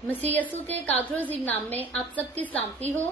मसीह यसू के कादर अजीम नाम में आप सबकी सलामती हो।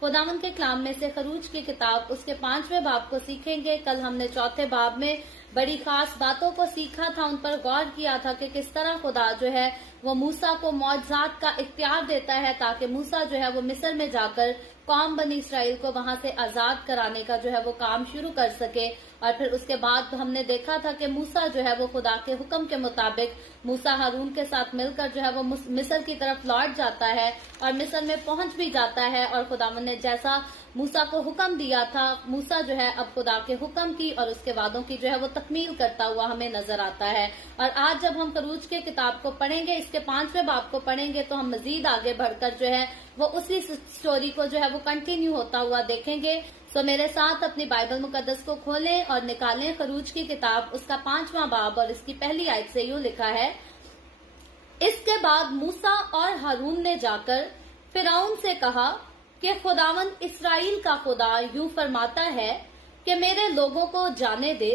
खुदावंद के कलाम में से खरूज की किताब उसके 5वें बाब को सीखेंगे। कल हमने चौथे बाब में बड़ी खास बातों को सीखा था, उन पर गौर किया था कि किस तरह खुदा जो है वो मूसा को मौजज़ात का इख्तियार देता है ताकि मूसा जो है वो मिस्र में जाकर कौम बनी इसराइल को वहां से आजाद कराने का जो है वो काम शुरू कर सके। और फिर उसके बाद हमने देखा था कि मूसा जो है वो खुदा के हुक्म के मुताबिक मूसा हारून के साथ मिलकर जो है वो मिस्र की तरफ लौट जाता है और मिस्र में पहुंच भी जाता है। और खुदावंद ने जैसा मूसा को हुक्म दिया था, मूसा जो है अब खुदा के हुक्म की और उसके वादों की जो है वो तकमील करता हुआ हमें नजर आता है। और आज जब हम खरूज के किताब को पढ़ेंगे, इसके 5वें बाब को पढ़ेंगे, तो हम मजीद आगे बढ़कर जो है वो उसी स्टोरी को जो है वो कंटिन्यू होता हुआ देखेंगे। सो मेरे साथ अपनी बाइबल मुकद्दस को खोलें और निकालें खरूज की किताब उसका 5वां बाब और इसकी पहली आयत से यूं लिखा है। इसके बाद मूसा और हारून ने जाकर फिरौन से कहा कि खुदावंद इस्राएल का खुदा यूं फरमाता है कि मेरे लोगों को जाने दे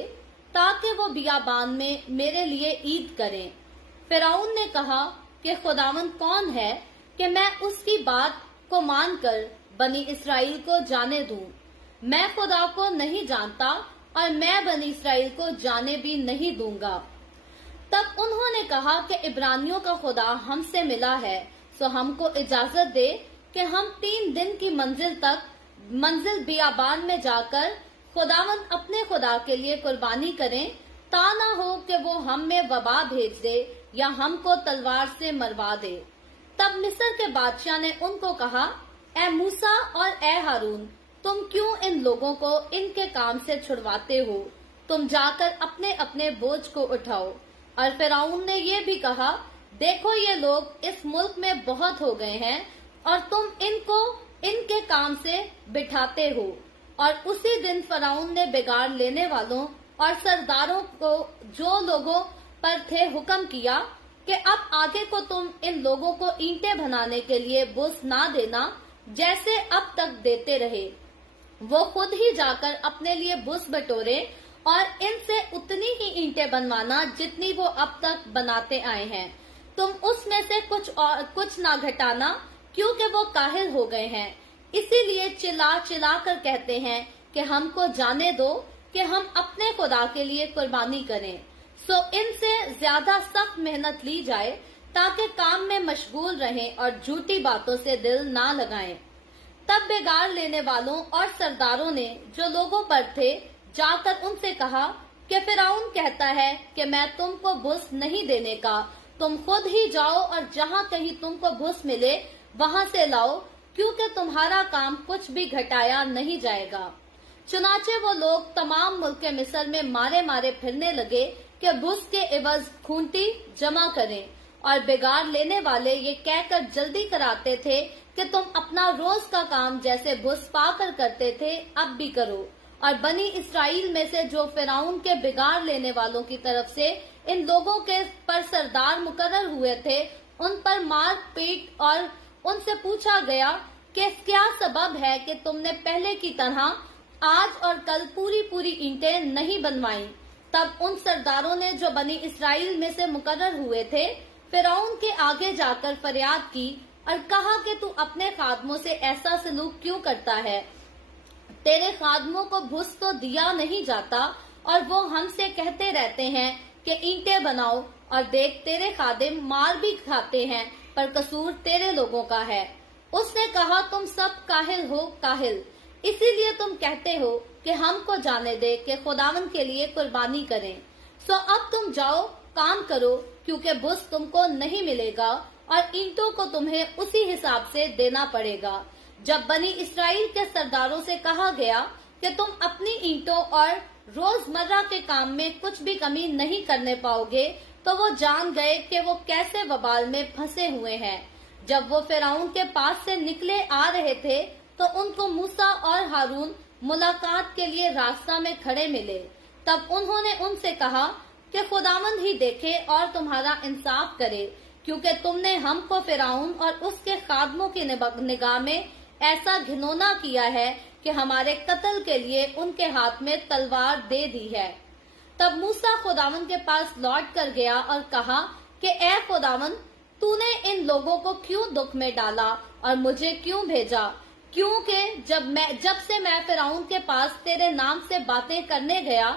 ताकि वो बियाबान में मेरे लिए ईद करें। फिरौन ने कहा कि खुदावंद कौन है कि मैं उसकी बात को मानकर बनी इस्राएल को जाने दूं। मैं खुदा को नहीं जानता और मैं बनी इस्राएल को जाने भी नहीं दूंगा। तब उन्होंने कहा कि इब्रानियों का खुदा हमसे मिला है, सो हमको इजाजत दे कि हम 3 दिन की मंजिल बियाबान में जाकर खुदावंद अपने खुदा के लिए कुर्बानी करें, ता ना हो कि वो हम में वबा भेज दे या हमको तलवार से मरवा दे। तब मिस्र के बादशाह ने उनको कहा, ए मूसा और ए हारून, तुम क्यों इन लोगों को इनके काम से छुड़वाते हो? तुम जाकर अपने अपने बोझ को उठाओ। और फिरौन ने ये भी कहा, देखो ये लोग इस मुल्क में बहुत हो गए हैं और तुम इनको इनके काम से बिठाते हो। और उसी दिन फिरौन ने बिगाड़ लेने वालों और सरदारों को जो लोगों पर थे हुक्म किया कि अब आगे को तुम इन लोगों को ईंटें बनाने के लिए बुस ना देना जैसे अब तक देते रहे। वो खुद ही जाकर अपने लिए बुस बटोरे और इनसे उतनी ही ईंटें बनवाना जितनी वो अब तक बनाते आए हैं। तुम उसमें से कुछ ना घटाना, क्योंकि वो काहिल हो गए हैं, इसीलिए चिल्ला चिल्ला कर कहते हैं कि हमको जाने दो कि हम अपने खुदा के लिए कुर्बानी करें। सो इनसे ज्यादा सख्त मेहनत ली जाए ताकि काम में मशगूल रहें और झूठी बातों से दिल ना लगाएं। तब बिगाड़ लेने वालों और सरदारों ने जो लोगों पर थे जाकर उनसे कहा कि फिरौन कहता है कि मैं तुमको भूस नहीं देने का, तुम खुद ही जाओ और जहाँ कहीं तुमको भूस मिले वहाँ से लाओ, क्योंकि तुम्हारा काम कुछ भी घटाया नहीं जाएगा। चुनाचे वो लोग तमाम मुल्क मिस्र में मारे मारे फिरने लगे कि भूस के एवज खूंटी जमा करें। और बिगाड़ लेने वाले ये कहकर जल्दी कराते थे कि तुम अपना रोज का काम जैसे भूस पाकर करते थे अब भी करो। और बनी इस्राएल में से जो फिरौन के बिगाड़ लेने वालों की तरफ से इन लोगों के पर सरदार मुकर्रर हुए थे, उन पर मार पीट और उनसे पूछा गया कि क्या सबब है कि तुमने पहले की तरह आज और कल पूरी ईंटें नहीं बनवाई। तब उन सरदारों ने जो बनी इस्राएल में से मुकर्रर हुए थे फिरौन के आगे जाकर फरियाद की और कहा कि तू अपने खादमों से ऐसा सलूक क्यों करता है? तेरे खादमों को भूस तो दिया नहीं जाता और वो हमसे कहते रहते हैं कि ईंटें बनाओ, और देख तेरे खादिम मार भी खाते हैं, पर कसूर तेरे लोगों का है। उसने कहा, तुम सब काहिल हो काहिल, इसीलिए तुम कहते हो कि हमको जाने दे कि खुदावंद के लिए कुर्बानी करें। सो अब तुम जाओ काम करो, क्योंकि भूस तुमको नहीं मिलेगा और ईंटों को तुम्हें उसी हिसाब से देना पड़ेगा। जब बनी इस्राएल के सरदारों से कहा गया कि तुम अपनी ईंटों और रोजमर्रा के काम में कुछ भी कमी नहीं करने पाओगे, तो वो जान गए कि वो कैसे वबाल में फंसे हुए हैं। जब वो फिरौन के पास से निकले आ रहे थे तो उनको मूसा और हारून मुलाकात के लिए रास्ता में खड़े मिले। तब उन्होंने उनसे कहा कि खुदावंद ही देखे और तुम्हारा इंसाफ करे, क्योंकि तुमने हमको फिरौन और उसके खादमों की निगाह में ऐसा घिनौना किया है कि हमारे कत्ल के लिए उनके हाथ में तलवार दे दी है। तब मूसा खुदावंद के पास लौट कर गया और कहा कि ए खुदावंद, तूने इन लोगों को क्यों दुख में डाला और मुझे क्यों भेजा? क्योंकि जब से मैं फिरौन के पास तेरे नाम से बातें करने गया,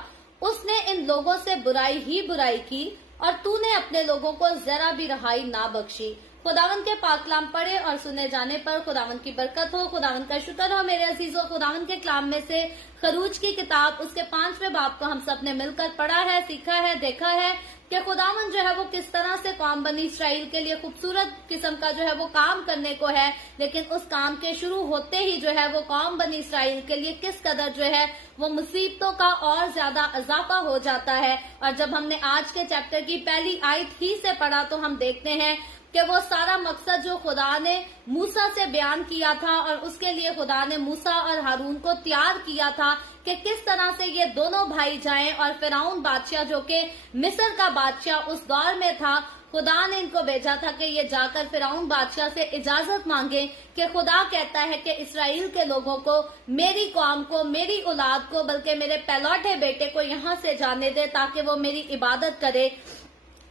उसने इन लोगों से बुराई ही बुराई की और तूने अपने लोगों को जरा भी रहाई ना बख्शी। खुदावन के पाक कलाम पढ़े और सुने जाने पर खुदावन की बरकत हो। खुदावन का शुक्र हो मेरे अजीजों। खुदावन के कलाम में से खरूज की किताब उसके 5वें बाब को हम सब ने मिलकर पढ़ा है, सीखा है, देखा है कि खुदावन जो है वो किस तरह से कौम बनी इसराइल के लिए खूबसूरत किस्म का जो है वो काम करने को है, लेकिन उस काम के शुरू होते ही जो है वो कौम बनी इसराइल के लिए किस कदर जो है वो मुसीबतों का और ज्यादा इजाफा हो जाता है। और जब हमने आज के चैप्टर की पहली आयत ही से पढ़ा तो हम देखते हैं कि वो सारा मकसद जो खुदा ने मूसा से बयान किया था और उसके लिए खुदा ने मूसा और हारून को तैयार किया था कि किस तरह से ये दोनों भाई जाएं और फिरौन बादशाह जो कि मिस्र का बादशाह उस दौर में था, खुदा ने इनको भेजा था कि ये जाकर फिरौन बादशाह से इजाजत मांगे कि खुदा कहता है कि इसराइल के लोगों को, मेरी कौम को, मेरी औलाद को, बल्कि मेरे पहलौठे बेटे को यहाँ से जाने दे ताकि वो मेरी इबादत करे।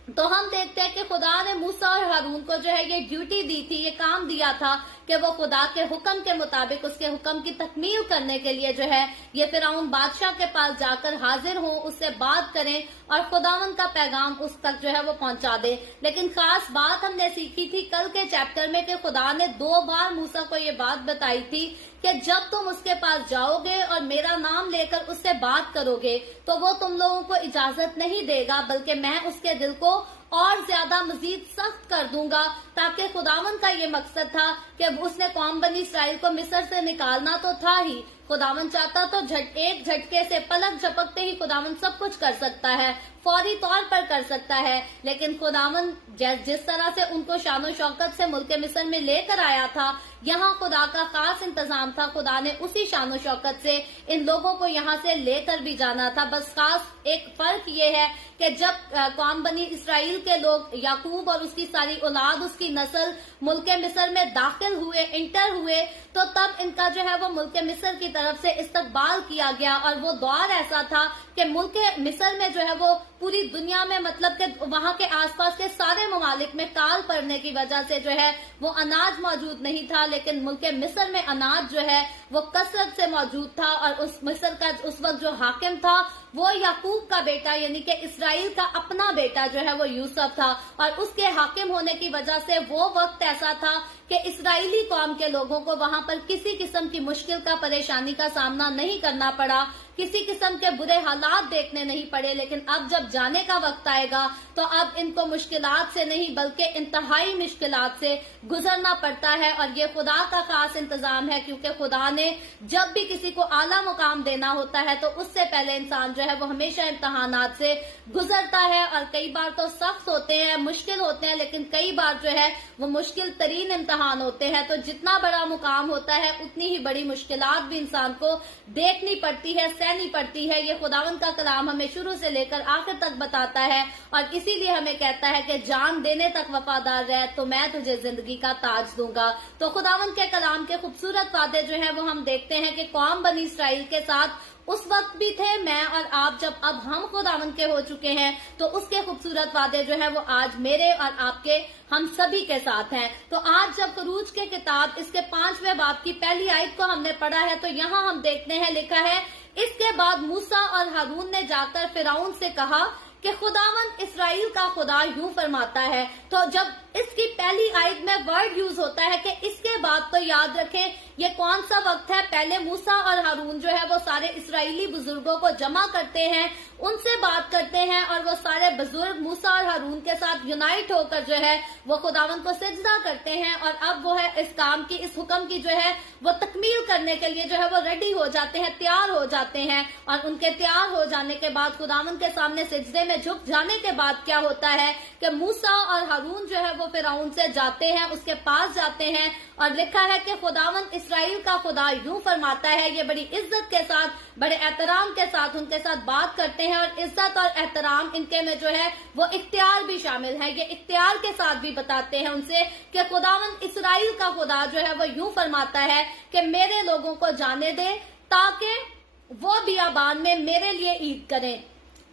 तो हम देखते हैं कि खुदा ने मूसा और हारून को जो है ये ड्यूटी दी थी, ये काम दिया था कि वो खुदा के हुक्म के मुताबिक उसके हुक्म की तकमील करने के लिए जो है ये फिरौन बादशाह के पास जाकर हाजिर हो, उससे बात करें और खुदावन का पैगाम उस तक जो है वो पहुंचा दे। लेकिन खास बात हमने सीखी थी कल के चैप्टर में कि खुदा ने 2 बार मूसा को ये बात बताई थी कि जब तुम उसके पास जाओगे और मेरा नाम लेकर उससे बात करोगे तो वो तुम लोगों को इजाजत नहीं देगा, बल्कि मैं उसके दिल को और ज्यादा मजीद सख्त कर दूंगा। ताकि खुदावन का ये मकसद था कि उसने कौम बनी इसराइल को मिस्र से निकालना तो था ही, खुदावन चाहता तो एक झटके से, पलक झपकते ही खुदावन सब कुछ कर सकता है, फौरी तौर पर कर सकता है। लेकिन खुदावन जिस तरह से उनको शानो शौकत से मुल्क मिस्र में लेकर आया था, यहाँ खुदा का खास इंतजाम था। खुदा ने उसी शानो शौकत से इन लोगों को यहाँ से लेकर भी जाना था। बस खास एक फर्क ये है कि जब कौम बनी इसराइल के लोग, याकूब और उसकी सारी औलाद, उसकी नस्ल मुल्क मिस्र में दाखिल हुए, इंटर हुए, तो तब इनका जो है वो मुल्क मिस्र की तरफ से इस्तकबाल किया गया। और वो दौर ऐसा था कि मुल्क मिस्र में जो है वो पूरी दुनिया में, मतलब कि वहाँ के आसपास के सारे ममालिक में काल पड़ने की वजह से जो है वो अनाज मौजूद नहीं था, लेकिन मुल्क मिस्र में अनाज जो है वो कसरत से मौजूद था। और उस मिस्र का उस वक्त जो हाकिम था वो याकूब का बेटा, यानी कि इसराइल का अपना बेटा जो है वो यूसुफ था। और उसके हाकिम होने की वजह से वो वक्त ऐसा था कि इसराइली कौम के लोगों को वहां पर किसी किस्म की मुश्किल का, परेशानी का सामना नहीं करना पड़ा, किसी किस्म के बुरे हालात देखने नहीं पड़े। लेकिन अब जब जाने का वक्त आएगा तो अब इनको मुश्किलात से नहीं बल्कि इंतहाई मुश्किलात से गुजरना पड़ता है। और ये खुदा का खास इंतजाम है, क्योंकि खुदा ने जब भी किसी को आला मुकाम देना होता है तो उससे पहले इंसान जो है वो हमेशा इम्तहानात से गुजरता है। और कई बार तो सख्त होते हैं, मुश्किल होते हैं, लेकिन कई बार जो है वो मुश्किल तरीन इम्तहान होते हैं। तो जितना बड़ा मुकाम होता है उतनी ही बड़ी मुश्किलात भी इंसान को देखनी पड़ती है, सहनी पड़ती है। ये खुदावन का कलाम हमें शुरू से लेकर आखिर तक बताता है और इसीलिए हमें कहता है कि जान देने तक वफादार रह तो मैं तुझे जिंदगी का ताज दूंगा। तो खुदावन के कलाम के खूबसूरत वादे जो है वो हम देखते हैं कि कौम बनी इसराइल के साथ उस वक्त भी थे, मैं और आप, जब अब हम खुदावन के हो चुके हैं तो उसके खूबसूरत वादे जो है वो आज मेरे और आपके, हम सभी के साथ हैं। तो आज जब खरूज के किताब इसके 5वें बाब की पहली आयत को हमने पढ़ा है तो यहाँ हम देखते हैं, लिखा है, इसके बाद मूसा और हारून ने जाकर फिरौन से कहा कि खुदावन इसराइल का खुदा यूं फरमाता है। तो जब इसकी पहली आयत में वर्ड यूज होता है कि इसके बाद, तो याद रखें ये कौन सा वक्त है। पहले मूसा और हारून जो है वो सारे इसराइली बुजुर्गों को जमा करते हैं, उनसे बात करते हैं और वो सारे बुजुर्ग मूसा और हारून के साथ यूनाइट होकर जो है वो खुदावन को सिजदा करते हैं। और अब वो है इस काम की, इस हुक्म की जो है वो तकमील करने के लिए जो है वो रेडी हो जाते हैं, तैयार हो जाते हैं। और उनके तैयार हो जाने के बाद खुदावन के सामने सिजदे में झुक जाने के बाद क्या होता है कि मूसा और हारून जो है वो फिरौन से जाते हैं, उसके पास जाते हैं और लिखा है कि खुदावन इसराइल का खुदा यूं फरमाता है। ये बड़ी इज्जत के साथ, बड़े एहतराम के साथ उनके साथ बात करते हैं और इज्जत और एहतराम इनके में जो है वो इख्तियार भी शामिल है। ये इख्तियार के साथ भी बताते हैं उनसे कि खुदावन इसराइल का खुदा जो है वो यूं फरमाता है कि मेरे लोगों को जाने दे ताकि वो बियाबान में मेरे लिए ईद करें।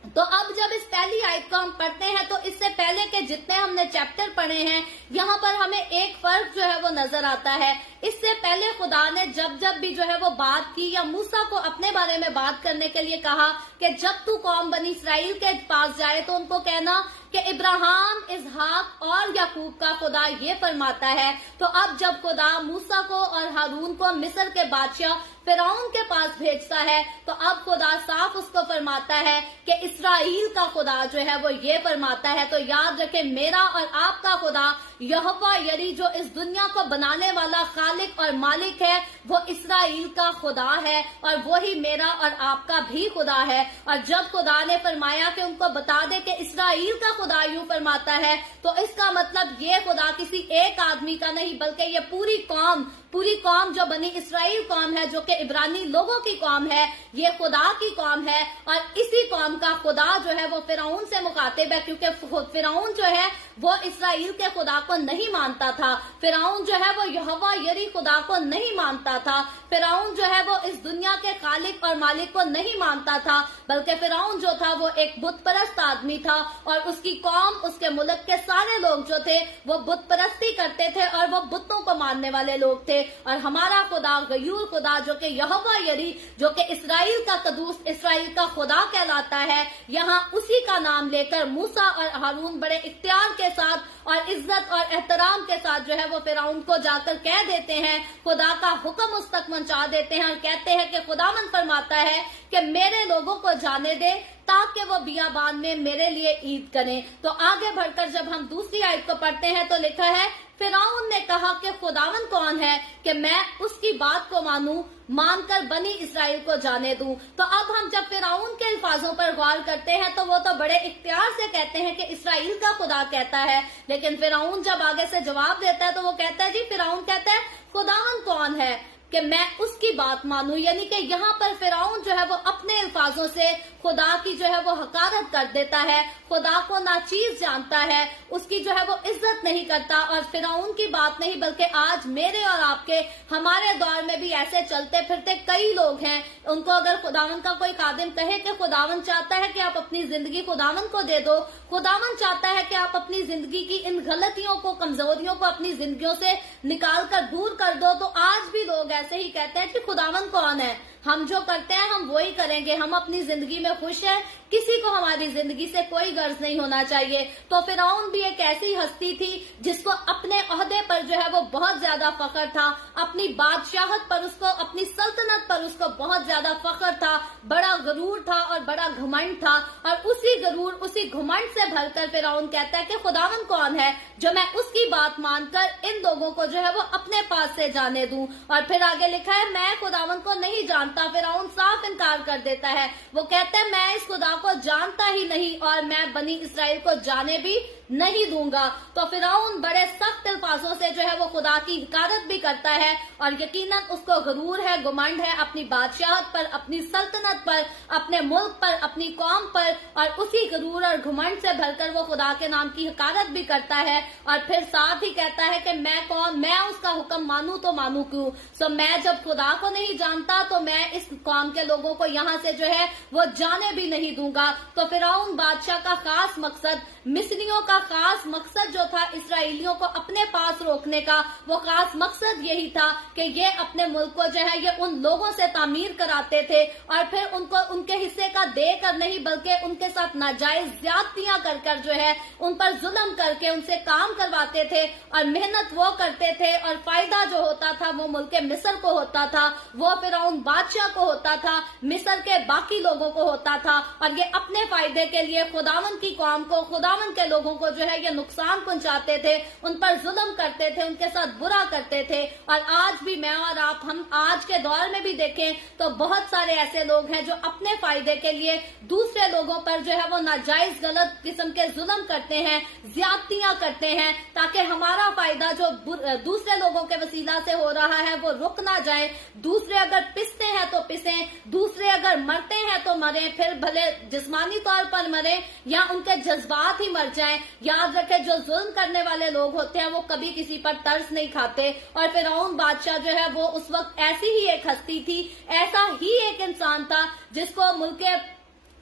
तो अब जब इस पहली आयत को हम पढ़ते हैं तो इससे पहले के जितने हमने चैप्टर पढ़े हैं यहाँ पर हमें एक फर्क जो है वो नजर आता है। इससे पहले खुदा ने जब जब भी जो है वो बात की या मूसा को अपने बारे में बात करने के लिए कहा कि जब तू कौम बनी इसराइल के पास जाए तो उनको कहना कि इब्राहिम, इसहाक और याकूब का खुदा ये फरमाता है। तो अब जब खुदा मूसा को और हारून को मिस्र के बादशाह फिरौन के पास भेजता है तो अब खुदा साफ उसको फरमाता है कि इस्राएल का खुदा जो है वो ये फरमाता है। तो याद रखें, मेरा और आपका खुदा यहोवा यरी जो इस दुनिया को बनाने वाला खालिक और मालिक है वो इस्राएल का खुदा है और वही मेरा और आपका भी खुदा है। और जब खुदा ने फरमाया कि उनको बता दे कि इस्राएल का खुदा यूं फरमाता है तो इसका मतलब ये खुदा किसी एक आदमी का नहीं बल्कि ये पूरी कौम जो बनी इसराइल कौम है, जो कि इब्रानी लोगों की कौम है, ये खुदा की कौम है। और इसी कौम का खुदा जो है वो फिरौन से मुखातिब है, क्योंकि फिरौन जो है वो इसराइल के खुदा को नहीं मानता था। फिरौन जो है वो यहोवा यरी खुदा को नहीं मानता था। फिरौन जो है वो इस दुनिया के खालिक और मालिक को नहीं मानता था, बल्कि फिरौन जो था वो एक बुत परस्त आदमी था और उसकी कौम, उसके मुल्क के सारे लोग जो थे वो बुत परस्ती करते थे और वो बुतों को मानने वाले लोग थे। और हमारा खुदा गयूर खुदा जो कि यहोवा यरी, जो कि इसराइल का कदूस, इसराइल का खुदा कहलाता है, यहाँ उसी का नाम लेकर मूसा और हारून बड़े इख्तियार के साथ और इज्जत और एहतराम के साथ जो है वो फिरौन को जाकर कह देते हैं, खुदा का हुक्म उस तक पहुंचा देते हैं और कहते हैं कि खुदावंद फरमाता है कि मेरे लोगों को जाने दे ताकि वो बियाबान में मेरे लिए ईद करें। तो आगे बढ़कर जब हम दूसरी आयत को पढ़ते हैं तो लिखा है, फिरौन ने कहा कि खुदावंद कौन है कि मैं उसकी बात को मानकर बनी इसराइल को जाने दूं। तो अब हम जब फिरौन के अल्फाजों पर गौर करते हैं तो वो तो बड़े इख्तियार से कहते हैं कि इसराइल का खुदा कहता है, लेकिन फिरौन जब आगे से जवाब देता है तो वो कहता है, जी फिरौन कहता है खुदावंद कौन है कि मैं उसकी बात मानूं। यानी कि यहाँ पर फिरौन जो है वो अपने अल्फाजों से खुदा की जो है वो हकारत कर देता है, खुदा को नाचीज जानता है, उसकी जो है वो इज्जत नहीं करता। और फिरौन की बात नहीं बल्कि आज मेरे और आपके, हमारे दौर में भी ऐसे चलते फिरते कई लोग हैं। उनको अगर खुदावन का कोई खादिम कहे कि खुदावन चाहता है कि आप अपनी जिंदगी खुदावन को दे दो, खुदावन चाहता है कि आप अपनी जिंदगी की इन गलतियों को, कमजोरियों को अपनी जिंदगियों से निकाल कर दूर कर दो, तो आज भी लोग ऐसे ही कहते हैं कि खुदावन कौन है, हम जो करते हैं हम वही करेंगे, हम अपनी जिंदगी में खुश हैं, किसी को हमारी जिंदगी से कोई गर्ज नहीं होना चाहिए। तो फिरौन भी एक ऐसी हस्ती थी जिसको अपने ओहदे पर जो है वो बहुत ज्यादा फख्र था, अपनी बादशाहत पर उसको, अपनी सल्तनत पर उसको बहुत ज्यादा फख्र था, बड़ा गरूर था और बड़ा घमंड था। और उसी गरूर, उसी घमंड से भरकर फिरौन कहता है कि खुदावन कौन है जो मैं उसकी बात मानकर इन लोगों को जो है वो अपने पास से जाने दूं। और फिर आगे लिखा है, मैं खुदावन को नहीं जानता। फिरौन साफ इनकार कर देता है, वो कहता है मैं इस खुदा को जानता ही नहीं और मैं बनी इसराइल को जाने भी नहीं दूंगा। तो फिरौन बड़े सख्त अल्फाजों से जो है वो खुदा की हिकारत भी करता है और यकीनन उसको गरूर है, गुमंड है अपनी बादशाहत पर, अपनी सल्तनत पर, अपने मुल्क पर, अपनी कौम पर। और उसी गरूर और घुमंड से भरकर वो खुदा के नाम की हिकारत भी करता है और फिर साथ ही कहता है कि मैं कौन, मैं उसका हुक्म मानूं तो मानूं क्यों। सो मैं जब खुदा को नहीं जानता तो मैं इस कौम के लोगों को यहाँ से जो है वो जाने भी नहीं दूंगा। तो फिरौन बादशाह का खास मकसद, मिस्रियों का खास मकसद जो था इसराइलियों को अपने पास रोकने का, वो खास मकसद यही था कि ये अपने मुल्क को जो है ये उन लोगों से तामीर कराते थे और फिर उनको उनके हिस्से का दे कर नहीं बल्कि उनके साथ नाजायज ज्यादतियां कर जो है उन पर जुल्म करके उनसे काम करवाते थे और मेहनत वो करते थे और फायदा जो होता था वो मुल्क मिस्र को होता था, वो फिरौन बादशाह को होता था, मिस्र के बाकी लोगों को होता था। और ये अपने फायदे के लिए खुदावन की कौम को, खुदावन के लोगों को जो है ये नुकसान पहुंचाते थे, उन पर जुल्म करते थे, उनके साथ बुरा करते थे। और आज भी मैं और आप, हम आज के दौर में भी देखें तो बहुत सारे ऐसे लोग हैं जो अपने फायदे के लिए दूसरे लोगों पर जो है वो नाजायज गलत किस्म के जुल्म करते हैं, ज्यादतियां करते हैं, ताकि हमारा फायदा जो दूसरे लोगों के वसीला से हो रहा है वो रुक ना जाए। दूसरे अगर पिसते हैं तो पिसें, दूसरे अगर मरते हैं तो मरें, फिर भले जिस्मानी तौर पर मरें या उनके जज्बात ही मर जाएं। याद रखें, जो जुल्म करने वाले लोग होते हैं वो कभी किसी पर तरस नहीं खाते। और फिरौन बादशाह जो है वो उस वक्त ऐसी ही एक हस्ती थी, ऐसा ही एक इंसान था जिसको मुल्क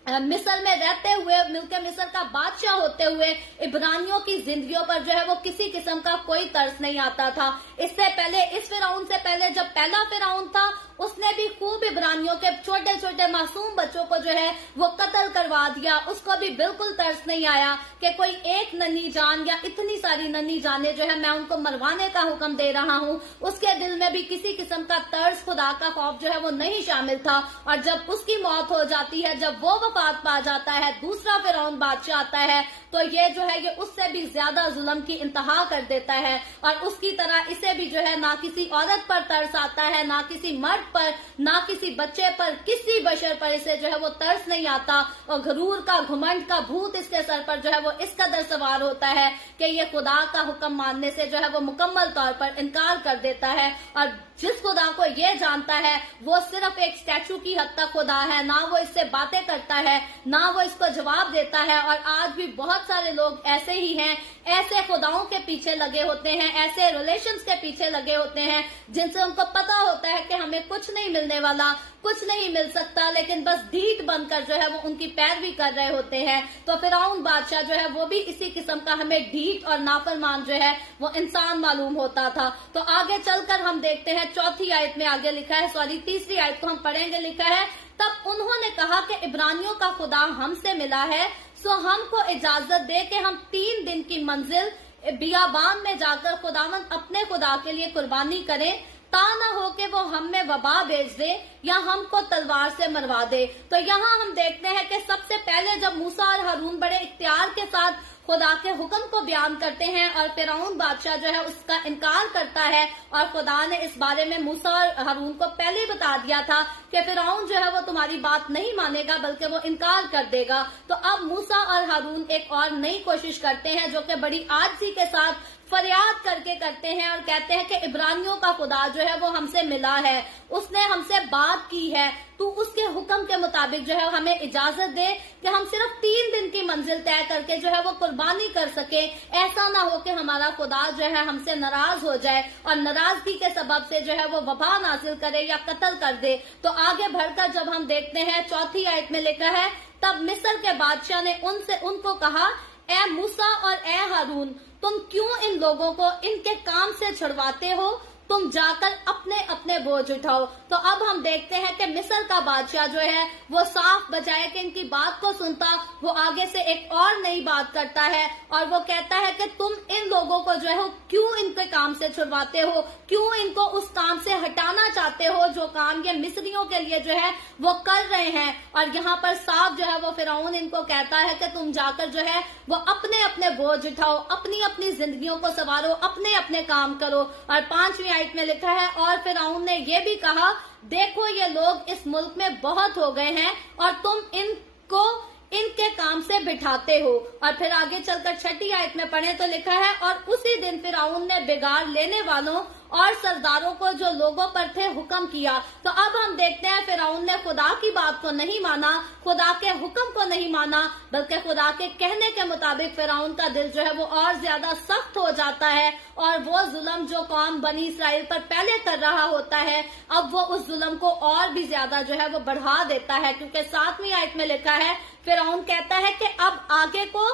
मिस्र में रहते हुए, मिलकर मिस्र का बादशाह होते हुए इब्रानियों की जिंदगियों पर जो है वो किसी किस्म का कोई तरस नहीं आता था। इससे पहले, इस फिरौन से पहले जब पहला फिरौन था, उसने भी खूब इब्रानियों के छोटे छोटे मासूम बच्चों को जो है वो कत्ल करवा दिया। उसको भी बिल्कुल तरस नहीं आया कि कोई एक नन्ही जान या इतनी सारी नन्ही जाने जो है मैं उनको मरवाने का हुक्म दे रहा हूँ। उसके दिल में भी किसी किस्म का तरस, खुदा का खौफ जो है वो नहीं शामिल था। और जब उसकी मौत हो जाती है, जब वो वफात पा जाता है, दूसरा फिरौन बादशाह आता है, तो ये जो है ये उससे भी ज्यादा जुल्म की इंतहा कर देता है। और उसकी तरह इसे भी जो है ना किसी औरत पर तरस आता है, ना किसी मर्द पर, ना किसी बच्चे पर, किसी बशर पर इसे जो है वो तरस नहीं आता। और गरूर का, घमंड का भूत इसके सर पर जो है वो इस कदर सवार होता है कि ये खुदा का हुक्म मानने से जो है वो मुकम्मल तौर पर इनकार कर देता है। और जिस खुदा को ये जानता है वो सिर्फ एक स्टैचू की हद तक खुदा है, ना वो इससे बातें करता है, ना वो इसको जवाब देता है। और आज भी बहुत सारे लोग ऐसे ही हैं, ऐसे खुदाओं के पीछे लगे होते हैं, ऐसे रिलेशंस के पीछे लगे होते हैं जिनसे उनको पता होता है कि हमें कुछ नहीं मिलने वाला, कुछ नहीं मिल सकता, लेकिन बस ढीठ बनकर जो है वो उनकी पैरवी कर रहे होते हैं। तो फिरौन बादशाह जो है वो भी इसी किस्म का हमें ढीठ और नाफरमान जो है वो इंसान मालूम होता था। तो आगे चलकर हम देखते हैं, चौथी आयत में आगे लिखा है, तीसरी आयत को हम पढ़ेंगे, लिखा है, तब उन्होंने कहा कि इब्रानियों का खुदा हमसे मिला है, सो हमको इजाजत दे कि हम 3 दिन की मंजिल बियाबान में जाकर खुदावंद अपने खुदा के लिए कुर्बानी करें, ता ना हो कि वो हम में वबा भेज दे या हमको तलवार से मरवा दे। तो यहाँ हम देखते हैं कि सबसे पहले जब मूसा और हारून बड़े इख्तियार के साथ खुदा के हुक्म को बयान करते हैं और फिरौन बादशाह जो है उसका इनकार करता है, और खुदा ने इस बारे में मूसा और हारून को पहले ही बता दिया था कि फिरौन जो है वो तुम्हारी बात नहीं मानेगा बल्कि वो इनकार कर देगा। तो अब मूसा और हारून एक और नई कोशिश करते हैं जो कि बड़ी आजिज़ी के साथ फरियाद करके करते हैं और कहते हैं कि इब्रानियों का खुदा जो है वो हमसे मिला है, उसने हमसे बात की है, तू उसके हुक्म के मुताबिक जो है हमें इजाजत दे कि हम सिर्फ 3 दिन की मंजिल तय करके जो है वो कुर्बानी कर सके। ऐसा ना हो कि हमारा खुदा जो है हमसे नाराज हो जाए और नाराजगी के सबब से जो है वो वबा नाजिल करे या कत्ल कर दे। तो आगे बढ़कर जब हम देखते हैं, चौथी आयत में लिखा है, तब मिस्र के बादशाह ने उनको कहा, ए मूसा और ए हारून, तुम क्यों इन लोगों को इनके काम से छुड़वाते हो? तुम जाकर अपने अपने बोझ उठाओ। तो अब हम देखते हैं कि मिस्र का बादशाह जो है वो साफ बजाय कि इनकी बात को सुनता, वो आगे से एक और नई बात करता है और वो कहता है कि तुम इन लोगों को जो है क्यों इनके काम से छुड़वाते हो, क्यों इनको उस काम से हटाना चाहते हो जो काम ये मिस्रियों के लिए जो है वो कर रहे हैं। और यहाँ पर साफ जो है वो फिरौन इनको कहता है कि तुम जाकर जो है वो अपने अपने बोझ उठाओ, अपनी अपनी जिंदगियों को संवारो, अपने अपने काम करो। और 5वीं आयत में लिखा है, और फिरौन ने ये भी कहा, देखो ये लोग इस मुल्क में बहुत हो गए हैं और तुम इनको इनके काम से बिठाते हो। और फिर आगे चलकर 6ठी आयत में पढ़े तो लिखा है, और उसी दिन फिरौन ने बिगाड़ लेने वालों और सरदारों को जो लोगों पर थे हुक्म किया। तो अब हम देखते हैं फिरौन ने खुदा की बात को नहीं माना, खुदा के हुक्म को नहीं माना, बल्कि खुदा के कहने के मुताबिक फिरौन का दिल जो है वो और ज्यादा सख्त हो जाता है और वो जुल्म जो कौम बनी इसराइल पर पहले कर रहा होता है, अब वो उस जुल्म को और भी ज्यादा जो है वो बढ़ा देता है। क्योंकि 7वीं आयत में लिखा है, फिरौन कहता है कि अब आगे को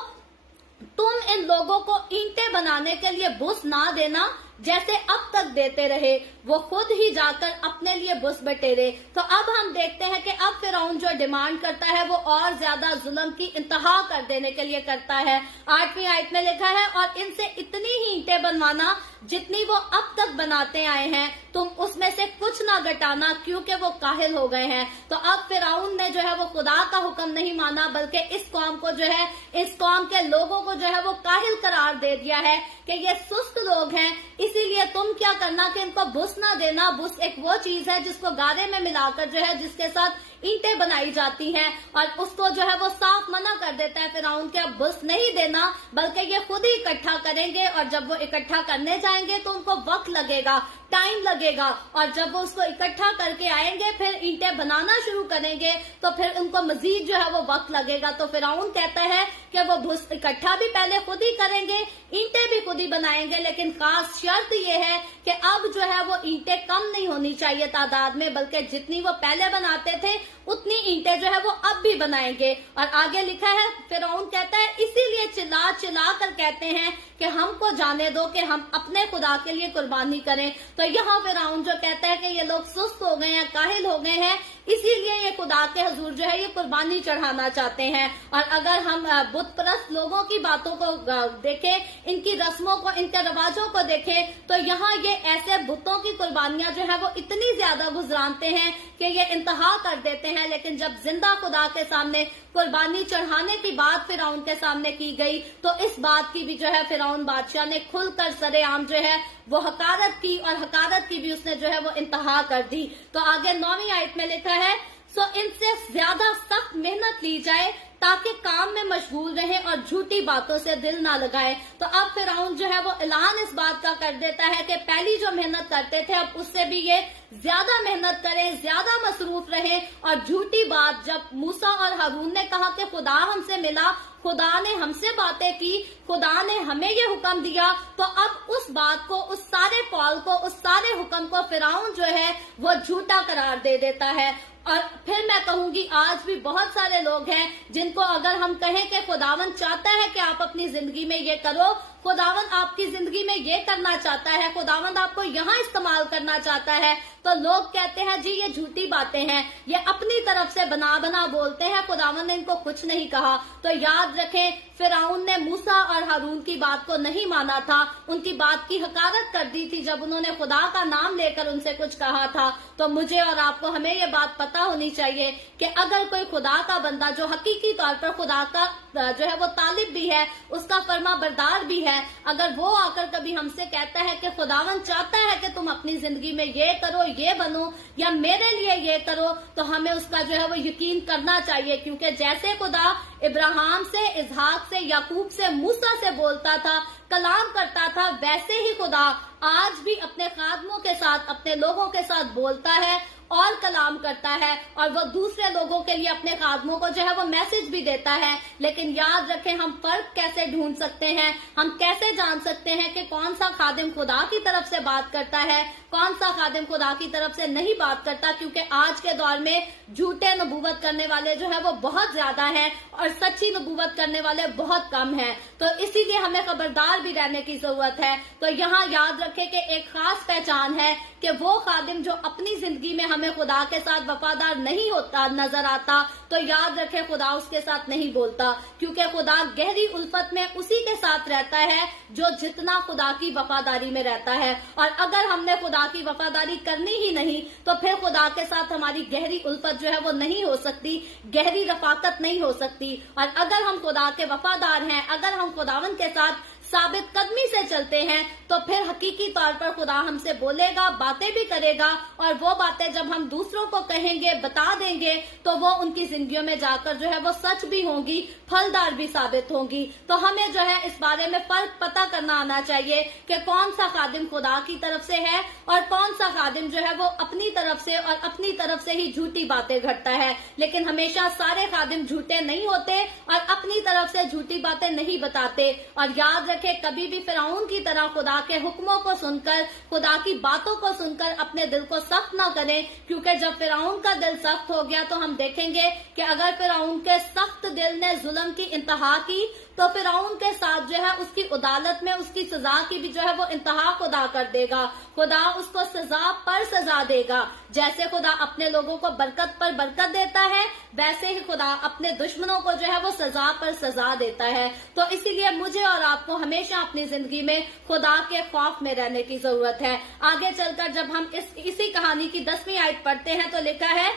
तुम इन लोगों को ईंटें बनाने के लिए बुस ना देना जैसे अब तक देते रहे, वो खुद ही जाकर अपने लिए बुस बटेरे। तो अब हम देखते हैं कि अब फिरौन जो डिमांड करता है वो और ज्यादा जुल्म की इंतहा कर देने के लिए करता है। 8वीं आयत में लिखा है, और इनसे इतनी ही ईंटें बनवाना जितनी वो अब तक बनाते आए हैं, तुम उसमें से कुछ ना घटाना, क्योंकि वो काहिल हो गए हैं। तो अब फिरौन ने जो है वो खुदा का हुक्म नहीं माना, बल्कि इस कौम को जो है, इस कौम के लोगों को जो है वो काहिल करार दे दिया है कि ये सुस्त लोग हैं, इसीलिए तुम क्या करना कि इनको बुस ना देना। बुस एक वो चीज है जिसको गारे में मिलाकर जो है जिसके साथ ईंटें बनाई जाती हैं, और उसको जो है वो साफ मना कर देता है फिरौन के अब बुस नहीं देना, बल्कि ये खुद ही इकट्ठा करेंगे, और जब वो इकट्ठा करने जाएंगे तो उनको वक्त लगेगा, टाइम लगेगा, और जब वो उसको इकट्ठा करके आएंगे फिर ईंटें बनाना शुरू करेंगे तो फिर उनको मजीद जो है वो वक्त लगेगा। तो फिरौन कहता है कि वो भूस इकट्ठा भी पहले खुद ही करेंगे, ईंटें भी खुद ही बनाएंगे, लेकिन खास शर्त ये है कि अब जो है वो ईंटें कम नहीं होनी चाहिए तादाद में, बल्कि जितनी वो पहले बनाते थे उतनी ईंटें जो है वो अब भी बनाएंगे। और आगे लिखा है, फिरौन कहता है इसीलिए चिल्ला चिल्ला कर कहते हैं कि हमको जाने दो कि हम अपने खुदा के लिए कुर्बानी करें। तो यहाँ फिरौन जो कहता है कि ये लोग सुस्त हो गए हैं, काहिल हो गए हैं, इसीलिए ये खुदा के हुजूर जो है ये कुर्बानी चढ़ाना चाहते हैं। और अगर हम बुत परस्त लोगों की बातों को देखें, इनकी रस्मों को, इनके रवाजों को देखें, तो यहाँ ये ऐसे बुतों की कुर्बानियां जो है वो इतनी ज्यादा गुजरानते हैं कि ये इंतहा कर देते हैं। लेकिन जब जिंदा खुदा के सामने कुर्बानी चढ़ाने की बात फिरौन के सामने की गई तो इस बात की भी जो है फिरौन बादशाह ने खुलकर सरेआम जो है वो हकारत की, और हकारत की भी उसने जो है वो इंतहा कर दी। तो आगे 9वीं आयत में लिखा है, सो इनसे ज्यादा सख्त मेहनत ली जाए ताकि काम में मशगूल रहे और झूठी बातों से दिल ना लगाए। तो अब फिरौन जो है वो ऐलान इस बात का कर देता है कि पहली जो मेहनत करते थे अब उससे भी ये ज्यादा मेहनत करें, ज्यादा मसरूफ रहें। और झूठी बात, जब मूसा और हारून ने कहा कि खुदा हमसे मिला, खुदा ने हमसे बातें की, खुदा ने हमें ये हुक्म दिया, तो अब उस बात को, उस सारे कौल को, उस सारे हुक्म को फिरौन जो है वो झूठा करार दे देता है। और फिर मैं कहूंगी आज भी बहुत सारे लोग हैं जिनको अगर हम कहें कि खुदावन चाहता है कि आप अपनी जिंदगी में ये करो, खुदावन आपकी जिंदगी में ये करना चाहता है, खुदावन आपको यहाँ इस्तेमाल करना चाहता है, तो लोग कहते हैं जी ये झूठी बातें हैं, ये अपनी तरफ से बना बना बोलते हैं, खुदावन ने इनको कुछ नहीं कहा। तो याद रखें, फिरौन ने मूसा और हारून की बात को नहीं माना था, उनकी बात की हकारत कर दी थी जब उन्होंने खुदा का नाम लेकर उनसे कुछ कहा था। तो मुझे और आपको हमें ये बात पता होनी चाहिए कि अगर कोई खुदा का बंदा जो हकीकी तौर पर खुदा का जो है वो तालिब भी है, उसका फर्मा बरदार भी है, अगर वो आकर कभी हमसे कहता है कि खुदावन चाहता है कि तुम अपनी जिंदगी में ये करो, ये बनो, या मेरे लिए ये करो, तो हमें उसका जो है वो यकीन करना चाहिए। क्योंकि जैसे खुदा इब्राहिम से, इसहाक से, याकूब से, मूसा से बोलता था, कलाम करता था, वैसे ही खुदा आज भी अपने खादमों के साथ, अपने लोगों के साथ बोलता है और कलाम करता है, और वो दूसरे लोगों के लिए अपने खादमों को जो है वो मैसेज भी देता है। लेकिन याद रखें, हम फर्क कैसे ढूंढ सकते हैं, हम कैसे जान सकते हैं कि कौन सा खादिम खुदा की तरफ से बात करता है, कौन सा खादिम खुदा की तरफ से नहीं बात करता। क्योंकि आज के दौर में झूठे नबूवत करने वाले जो है वो बहुत ज्यादा हैं और सच्ची नबूवत करने वाले बहुत कम हैं। तो इसीलिए हमें खबरदार भी रहने की जरूरत है। तो यहाँ याद रखें कि एक खास पहचान है कि वो खादिम जो अपनी जिंदगी में हमें खुदा के साथ वफादार नहीं होता नजर आता, तो याद रखें खुदा उसके साथ नहीं बोलता। क्योंकि खुदा गहरी उल्फत में उसी के साथ रहता है जो जितना खुदा की वफादारी में रहता है। और अगर हमने खुदा की वफादारी करनी ही नहीं तो फिर खुदा के साथ हमारी गहरी उल्फत जो है वो नहीं हो सकती, गहरी रफाकत नहीं हो सकती। और अगर हम खुदा के वफादार हैं, अगर हम खुदावन के साथ साबित कदमी से चलते हैं, तो फिर हकीकी तौर पर खुदा हमसे बोलेगा, बातें भी करेगा, और वो बातें जब हम दूसरों को कहेंगे, बता देंगे, तो वो उनकी जिंदगियों में जाकर जो है वो सच भी होंगी, फलदार भी साबित होंगी। तो हमें जो है इस बारे में फर्क पता करना आना चाहिए कि कौन सा खादिम खुदा की तरफ से है और कौन सा खादिम जो है वो अपनी तरफ से और अपनी तरफ से ही झूठी बातें घड़ता है। लेकिन हमेशा सारे खादिम झूठे नहीं होते और अपनी तरफ से झूठी बातें नहीं बताते। और याद रखें, कभी भी फिरौन की तरह खुदा के हुक्मों को सुनकर, खुदा की बातों को सुनकर अपने दिल को सख्त ना करें। क्योंकि जब फिरौन का दिल सख्त हो गया तो हम देखेंगे कि अगर फिरौन के सख्त दिल ने जुल्म की इंतहा की तो फिरौन के साथ जो है उसकी अदालत में उसकी सजा की भी जो है वो इंतहा खुदा कर देगा। खुदा उसको सजा पर सजा देगा। जैसे खुदा अपने लोगों को बरकत पर बरकत देता है, वैसे ही खुदा अपने दुश्मनों को जो है वो सजा पर सजा देता है। तो इसीलिए मुझे और आपको हमेशा अपनी जिंदगी में खुदा के खौफ में रहने की जरूरत है। आगे चलकर जब हम इसी कहानी की 10वीं आयत पढ़ते हैं तो लिखा है,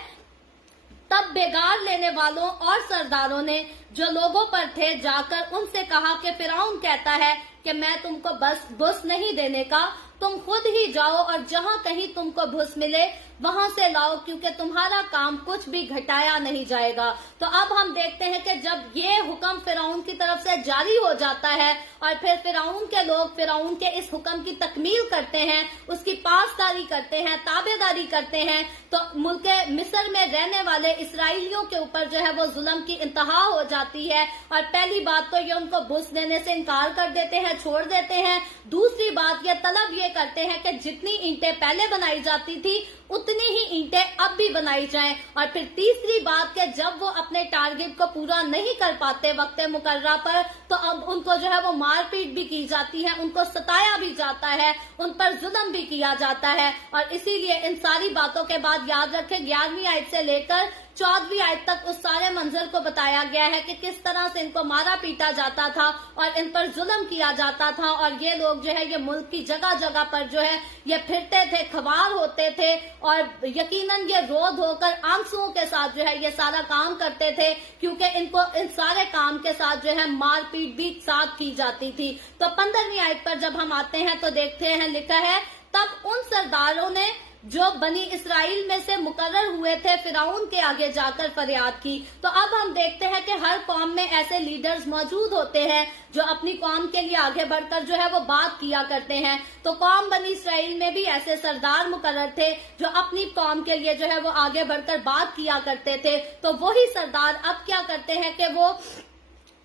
तब बेगार लेने वालों और सरदारों ने जो लोगों पर थे जाकर उनसे कहा कि फिरौन कहता है कि मैं तुमको बस नहीं देने का, तुम खुद ही जाओ और जहाँ कहीं तुमको भूस मिले वहां से लाओ, क्योंकि तुम्हारा काम कुछ भी घटाया नहीं जाएगा। तो अब हम देखते हैं कि जब ये हुक्म फिरौन की तरफ से जारी हो जाता है और फिर फिरौन के लोग फिरौन के इस हुक्म की तकमील करते हैं, उसकी पासदारी करते हैं, ताबेदारी करते हैं, तो मुल्क मिस्र में रहने वाले इसराइलियों के ऊपर जो है वो जुल्म की इंतहा हो जाती है। और पहली बात तो ये उनको बुस देने से इनकार कर देते हैं, छोड़ देते हैं। दूसरी बात ये तलब ये करते हैं कि जितनी ईंटें पहले बनाई जाती थी उतनी ही ईंटें अब भी बनाई जाएं। और फिर तीसरी बात कि जब वो अपने टारगेट को पूरा नहीं कर पाते वक्त मुकर्रा पर, तो अब उनको जो है वो मारपीट भी की जाती है, उनको सताया भी जाता है, उन पर जुल्म भी किया जाता है। और इसीलिए इन सारी बातों के बाद याद रखें 11वीं आयत से लेकर 14वीं आयत तक उस सारे मंजर को बताया गया है कि किस तरह से इनको मारा पीटा जाता था और इन पर जुल्म किया जाता था। और ये लोग जो है ये मुल्क की जगह जगह पर जो है ये फिरते थे, खवार होते थे और यकीनन ये रो धोकर आंसुओं के साथ जो है ये सारा काम करते थे, क्योंकि इनको इन सारे काम के साथ जो है मारपीट भी साथ की जाती थी। तो 15वीं आयत पर जब हम आते हैं तो देखते हैं लिखा है, तब उन सरदारों ने जो बनी इसराइल में से मुकर्रर हुए थे फिरौन के आगे जाकर फरियाद की। तो अब हम देखते हैं कि हर कौम में ऐसे लीडर्स मौजूद होते हैं जो अपनी कौम के लिए आगे बढ़कर जो है वो बात किया करते हैं। तो कौम बनी इसराइल में भी ऐसे सरदार मुकर्रर थे जो अपनी कौम के लिए जो है वो आगे बढ़कर बात किया करते थे। तो वही सरदार अब क्या करते हैं कि वो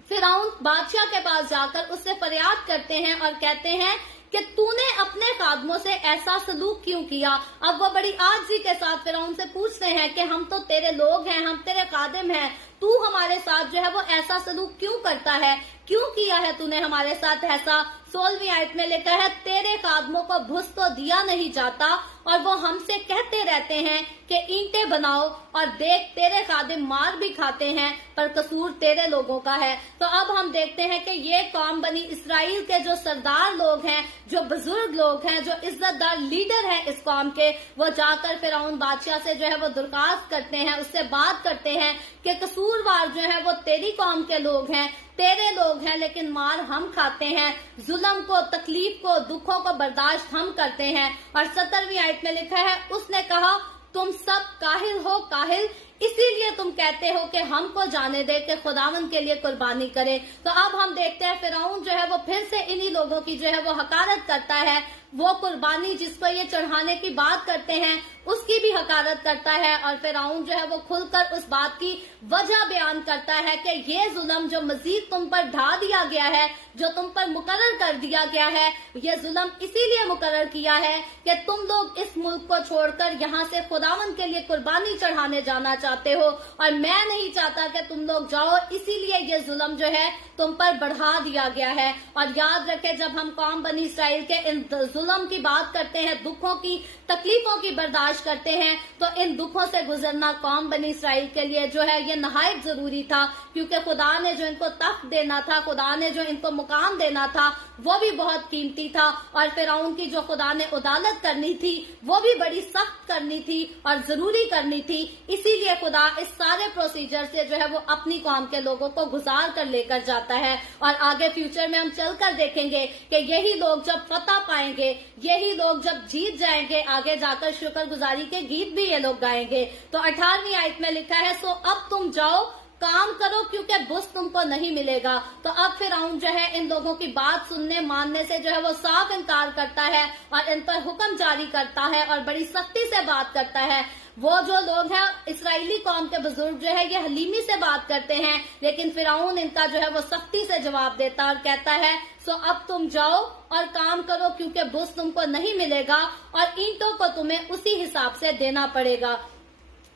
फिरौन बादशाह के पास जाकर उससे फरियाद करते हैं और कहते हैं कि तूने अपने खादमों से ऐसा सलूक क्यों किया। अब वो बड़ी आजिज़ी के साथ फिरौन से पूछते हैं कि हम तो तेरे लोग हैं, हम तेरे खादिम हैं, तू हमारे साथ जो है वो ऐसा सलूक क्यों करता है, क्यों किया है तूने हमारे साथ ऐसा। 16वीं आयत में लिखा है, तेरे खादमों को भुस तो दिया नहीं जाता और वो हमसे कहते रहते हैं कि ईंटें बनाओ, और देख तेरे खादिम मार भी खाते हैं, पर कसूर तेरे लोगों का है। तो अब हम देखते हैं कि ये कौम बनी इसराइल के जो सरदार लोग हैं, जो बुजुर्ग लोग हैं, जो इज्जतदार लीडर हैं इस कौम के, वो जाकर फिरौन बादशाह से जो है वो दरखास्त करते हैं, उससे बात करते हैं कि कसूरवार जो है वो तेरी कौम के लोग हैं, तेरे लोग हैं, लेकिन मार हम खाते हैं, जुल्म को, तकलीफ को, दुखों को बर्दाश्त हम करते हैं। और 17वीं आयत में लिखा है, उसने कहा तुम सब काहिल हो, काहिल इसीलिए तुम कहते हो कि हमको जाने दे कि खुदावन के लिए कुर्बानी करे। तो अब हम देखते हैं फिरौन जो है वो फिर से इन्हीं लोगों की जो है वो हकारत करता है। वो कुर्बानी जिसको ये चढ़ाने की बात करते हैं उसकी भी हकारत करता है। और फिरौन जो है वो खुलकर उस बात की वजह बयान करता है कि ये जुल्म जो मजीद तुम पर ढा दिया गया है, जो तुम पर मुकर्रर कर दिया गया है, ये जुल्म इसीलिए मुकर्रर किया है कि तुम लोग इस मुल्क को छोड़कर यहाँ से खुदावन के लिए कुर्बानी चढ़ाने जाना चाहते हो, और मैं नहीं चाहता कि तुम लोग जाओ, इसीलिए ये जुल्म जो है तुम पर बढ़ा दिया गया है। और याद रखे, जब हम कौम बनी इसराइल के इन जुल्म की बात करते हैं, दुखों की, तकलीफों की बर्दाश्त करते हैं, तो इन दुखों से गुजरना कौम बनी इसराइल के लिए जो है ये नहायत जरूरी था, क्योंकि खुदा ने जो इनको तख्त देना था, खुदा ने जो इनको मुकाम देना था, वो भी बहुत कीमती था। और फिरौन की जो खुदा ने उदालत करनी थी वो भी बड़ी सख्त करनी थी और जरूरी करनी थी। इसीलिए खुदा इस सारे प्रोसीजर से जो है वो अपनी कौम के लोगों को गुजार कर लेकर जाता है। और आगे फ्यूचर में हम चलकर देखेंगे कि यही लोग जब फतह पाएंगे, यही लोग जब जीत जाएंगे, आगे जाकर शुक्रगुजारी के गीत भी ये लोग गाएंगे। तो 18वीं आयत में लिखा है, सो अब तुम जाओ, काम करो, क्योंकि बुस तुमको नहीं मिलेगा। तो अब फिरौन जो है इन लोगों की बात सुनने मानने से जो है वो साफ इनकार करता है और इन पर हुक्म जारी करता है और बड़ी सख्ती से बात करता है। वो जो लोग हैं इसराइली कौम के बुजुर्ग जो है ये हलीमी से बात करते हैं, लेकिन फिरौन इनका जो है वो सख्ती से जवाब देता और कहता है, सो अब तुम जाओ और काम करो, क्योंकि बुस तुमको नहीं मिलेगा और ईंटों को तुम्हें उसी हिसाब से देना पड़ेगा।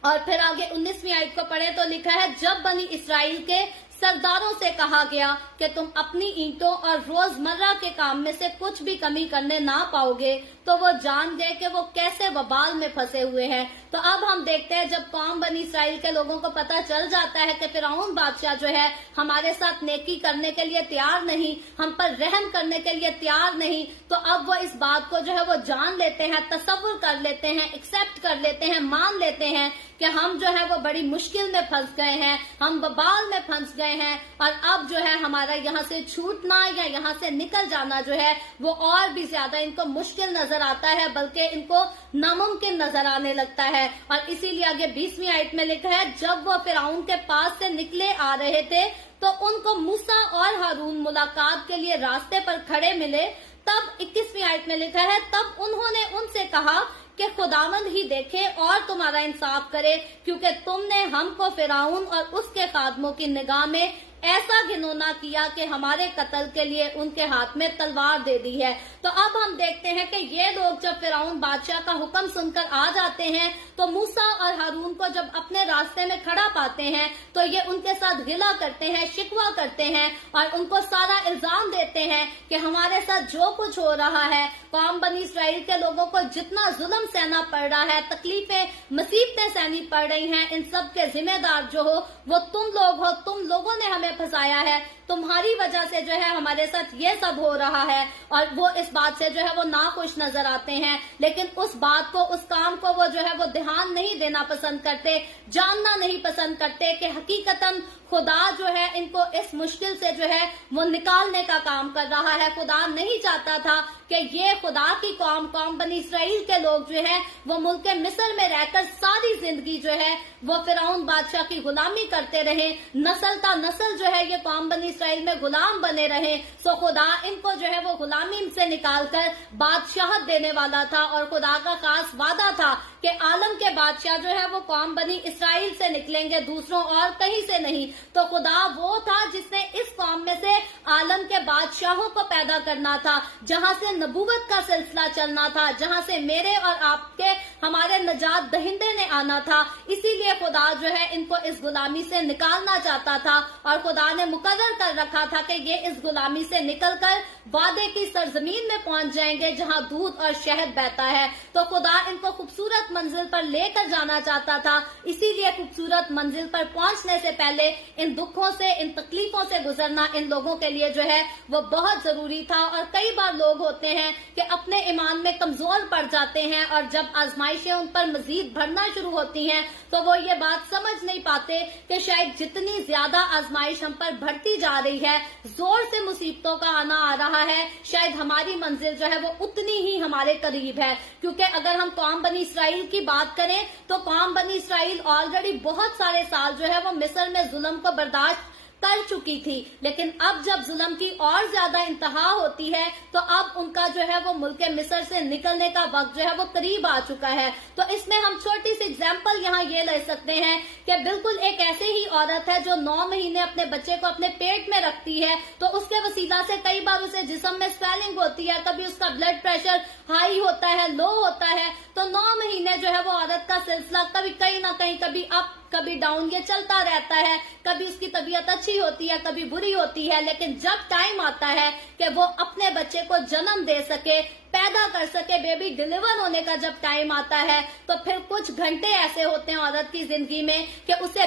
और फिर आगे 19वीं आयत को पढ़े तो लिखा है, जब बनी इसराइल के सरदारों से कहा गया कि तुम अपनी ईंटों और रोजमर्रा के काम में से कुछ भी कमी करने ना पाओगे, तो वो जान गए कि वो कैसे वबाल में फंसे हुए हैं। तो अब हम देखते हैं, जब कौम बनी इसराइल के लोगों को पता चल जाता है कि फिरौन बादशाह जो है हमारे साथ नेकी करने के लिए तैयार नहीं, हम पर रहम करने के लिए तैयार नहीं, तो अब वो इस बात को जो है वो जान लेते हैं, तसव्वुर कर लेते हैं, एक्सेप्ट कर लेते हैं, मान लेते हैं कि हम जो है वो बड़ी मुश्किल में फंस गए हैं, हम वबाल में फंस गए हैं, और अब जो है हमारा यहाँ से छूटना या यहाँ से निकल जाना जो है वो और भी ज्यादा इनको मुश्किल नजर नजर आता है बल्कि इनको नामुमकिन नजर आने लगता है। और इसीलिए आगे 20वीं आयत में लिखा है, जब वो फिरौन के पास से निकले आ रहे थे तो उनको मूसा और हारून मुलाकात के लिए रास्ते पर खड़े मिले। तब 21वीं आयत में लिखा है, तब उन्होंने उनसे कहा कि खुदावंद ही देखे और तुम्हारा इंसाफ करे, क्योंकि तुमने हमको फिरौन और उसके खादमों की निगाह में ऐसा घिनौना किया कि हमारे कत्ल के लिए उनके हाथ में तलवार दे दी है। तो अब हम देखते हैं कि ये लोग जब फिरौन बादशाह का हुक्म सुनकर आ जाते हैं तो मूसा और हारून को जब अपने रास्ते में खड़ा पाते हैं तो ये उनके साथ गिला करते हैं, शिकवा करते हैं और उनको सारा इल्जाम देते हैं कि हमारे साथ जो कुछ हो रहा है, कौम बनी इसराइल के लोगों को जितना जुल्म सहना पड़ रहा है, तकलीफें मुसीबतें सहनी पड़ रही हैं, इन सब के जिम्मेदार जो हो वो तुम लोग हो। तुम लोगों ने हमें फंसाया है, तुम्हारी वजह से जो है हमारे साथ ये सब हो रहा है। और वो इस बात से जो है वो नाखुश नजर आते हैं, लेकिन उस बात को, उस काम को वो जो है वो ध्यान नहीं देना पसंद करते, जानना नहीं पसंद करते कि हकीकतन खुदा जो है इनको इस मुश्किल से जो है वो निकालने का काम कर रहा है। खुदा नहीं चाहता था कि ये खुदा की कौम बनी इसराइल के लोग जो है वो मुल्क मिस्र में रहकर सारी जिंदगी जो है वो फिरौन बादशाह की गुलामी करते रहे, नस्ल ता नस्ल जो है ये कौम बनी इसराइल में गुलाम बने रहे। सो खुदा इनको जो है वो गुलामी से निकालकर बादशाहत देने वाला था और खुदा का खास वादा था कि आलम के बादशाह जो है वो कौम बनी इसराइल से निकलेंगे, दूसरों और कहीं से नहीं। तो खुदा वो था जिसने इस कौम में से आलम के बादशाहों को पैदा करना था, जहां से नबूवत का सिलसिला चलना था, जहां से मेरे और आपके हमारे नजात दहिंदे ने आना था। इसीलिए खुदा जो है इनको इस गुलामी से निकालना चाहता था और खुदा ने मुकर्रर कर रखा था कि ये इस गुलामी से निकलकर वादे की सरजमीन में पहुंच जाएंगे जहां दूध और शहद बहता है। तो खुदा इनको खूबसूरत मंजिल पर लेकर जाना चाहता था। इसीलिए खूबसूरत मंजिल पर पहुंचने से पहले इन दुखों से, इन तकलीफों से गुजरना इन लोगों के लिए जो है वो बहुत जरूरी था। और कई बार लोग होते हैं कि अपने ईमान में कमजोर पड़ जाते हैं और जब आजमाइशें उन पर मजीद बढ़ना शुरू होती हैं तो वो ये बात समझ नहीं पाते कि शायद जितनी ज्यादा आजमाइश हम पर बढ़ती जा रही है, जोर से मुसीबतों का आना आ रहा है, शायद हमारी मंजिल जो है वो उतनी ही हमारे करीब है। क्योंकि अगर हम कौम बनी इसराइल की बात करें तो कौम बनी इसराइल ऑलरेडी बहुत सारे साल जो है वो मिस्र में जुल्म को बर्दाश्त कर चुकी थी, लेकिन अब जब जुल्म की और ज्यादा इंतहा होती है तो अब उनका जो है वो मुल्क मिस्र से निकलने का वक्त जो है वो करीब आ चुका है। तो इसमें हम छोटी सी एग्जांपल यहाँ ये ले सकते हैं कि बिल्कुल एक ऐसे ही औरत है जो 9 महीने अपने बच्चे को अपने पेट में रखती है, तो उसके वसीला से कई बार उसे जिस्म में स्वेलिंग होती है, कभी उसका ब्लड प्रेशर हाई होता है, लो होता है। तो 9 महीने जो है वो औरत का सिलसिला कभी कहीं ना कहीं, कभी अप कभी डाउन, ये चलता रहता है। कभी उसकी तबीयत अच्छी होती है, कभी बुरी होती है, लेकिन जब टाइम आता है कि वो अपने बच्चे को जन्म दे सके, पैदा कर सके, बेबी डिलीवर होने का जब टाइम आता है तो फिर कुछ घंटे ऐसे होते हैं औरत की जिंदगी में कि उसे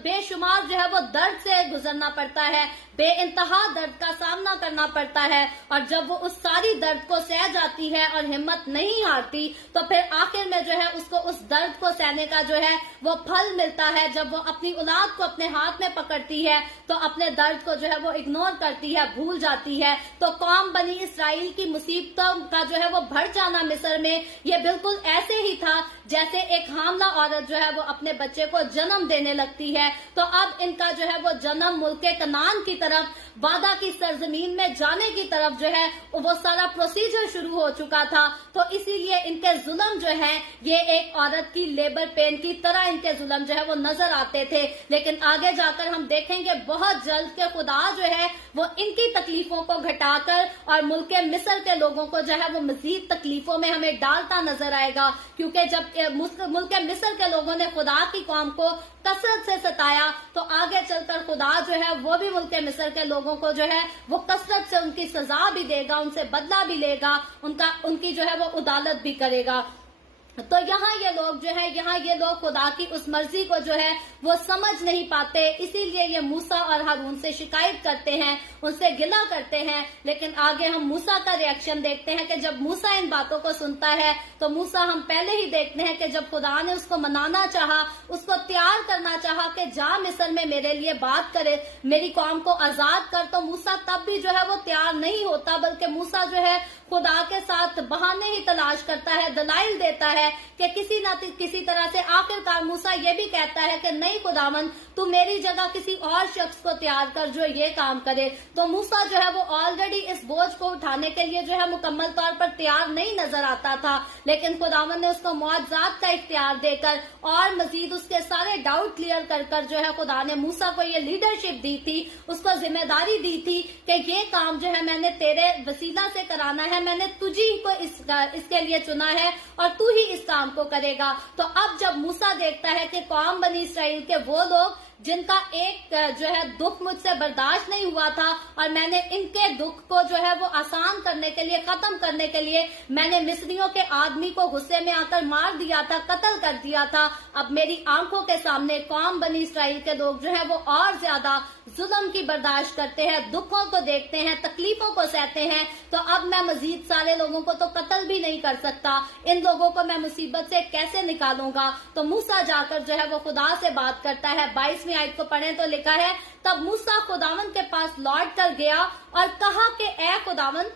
बेशुमार जो है वो दर्द से गुजरना पड़ता है, बेइंतहा दर्द का सामना करना पड़ता है। और जब वो उस सारी दर्द को सह जाती है और हिम्मत नहीं हारती तो फिर आखिर में जो है उसको उस दर्द को सहने का जो है वो फल मिलता है। जब वो अपनी औलाद को अपने हाथ में पकड़ती है तो अपने दर्द को जो है वो इग्नोर करती है, भूल जाती है। तो कौम बनी इसराइल की मुसीबतों का जो है वो बढ़ जाना मिस्र में, ये बिल्कुल ऐसे ही था जैसे एक हामला औरत जो है वो अपने बच्चे को जन्म देने लगती है। तो अब इनका जो है वो जन्म मुल्क कनान की तरफ, वादा की सरजमीन में जाने की तरफ जो है वो सारा प्रोसीजर शुरू हो चुका था। तो इसीलिए इनके जुल्म जो है ये एक औरत की लेबर पेन की तरह इनके जुल्म जो है वो नजर आते थे। लेकिन आगे जाकर हम देखेंगे बहुत जल्द के खुदा जो है वो इनकी तकलीफों को घटाकर और मुल्क मिस्र के लोगों को जो है वो मजीद तकलीफों में हमें डालता नजर आएगा। क्योंकि जब मुल्क मिस्र के लोगों ने खुदा की कौम को कसरत से सताया तो आगे चलकर खुदा जो है वो भी मुल्क मिस्र के लोगों को जो है वो कसरत से उनकी सजा भी देगा, उनसे बदला भी लेगा, उनकी जो है वो उदालत भी करेगा। तो यहाँ ये लोग खुदा की उस मर्जी को जो है वो समझ नहीं पाते, इसीलिए ये मूसा और हारून से शिकायत करते हैं, उनसे गिला करते हैं। लेकिन आगे हम मूसा का रिएक्शन देखते हैं कि जब मूसा इन बातों को सुनता है तो मूसा, हम पहले ही देखते हैं कि जब खुदा ने उसको मनाना चाहा, उसको तैयार करना चाहा कि जा मिस्र में मेरे लिए बात करे, मेरी कौम को आजाद कर, तो मूसा तब भी जो है वो तैयार नहीं होता, बल्कि मूसा जो है खुदा के साथ बहाने ही तलाश करता है, दलाइल देता है कि किसी न किसी तरह से। आखिरकार मूसा ये भी कहता है कि नहीं खुदावन, तू मेरी जगह किसी और शख्स को तैयार कर जो ये काम करे। तो मूसा जो है वो ऑलरेडी इस बोझ को उठाने के लिए जो है मुकम्मल तौर पर तैयार नहीं नजर आता था, लेकिन खुदावन ने उसको मुआवजात का इख्तियार देकर और मजीद उसके सारे डाउट क्लियर कर कर जो है खुदा ने मूसा को ये लीडरशिप दी थी, उसको जिम्मेदारी दी थी कि ये काम जो है मैंने तेरे वसीला से कराना है, मैंने तुझी को इसके लिए चुना है और तू ही इस काम को करेगा। तो अब जब मूसा देखता है कि कौम बनी इसराइल के वो लोग जिनका एक जो है दुख मुझसे बर्दाश्त नहीं हुआ था और मैंने इनके दुख को जो है वो आसान करने के लिए, खत्म करने के लिए मैंने मिस्रियों के आदमी को गुस्से में आकर मार दिया था, कत्ल कर दिया था। अब मेरी आंखों के सामने कौम बनी इसराइल के लोग जो है वो और ज्यादा जुल्म की बर्दाश्त करते हैं, दुखों को देखते हैं, तकलीफों को सहते हैं। तो अब मैं मजीद सारे लोगों को तो कत्ल भी नहीं कर सकता, इन लोगों को मैं मुसीबत से कैसे निकालूंगा। तो मूसा जाकर जो है वो खुदा से बात करता है। 22वीं आयत को पढ़ें तो लिखा है, तब मूसा खुदावन के पास लौट कर गया और कहा कि ए खुदावन,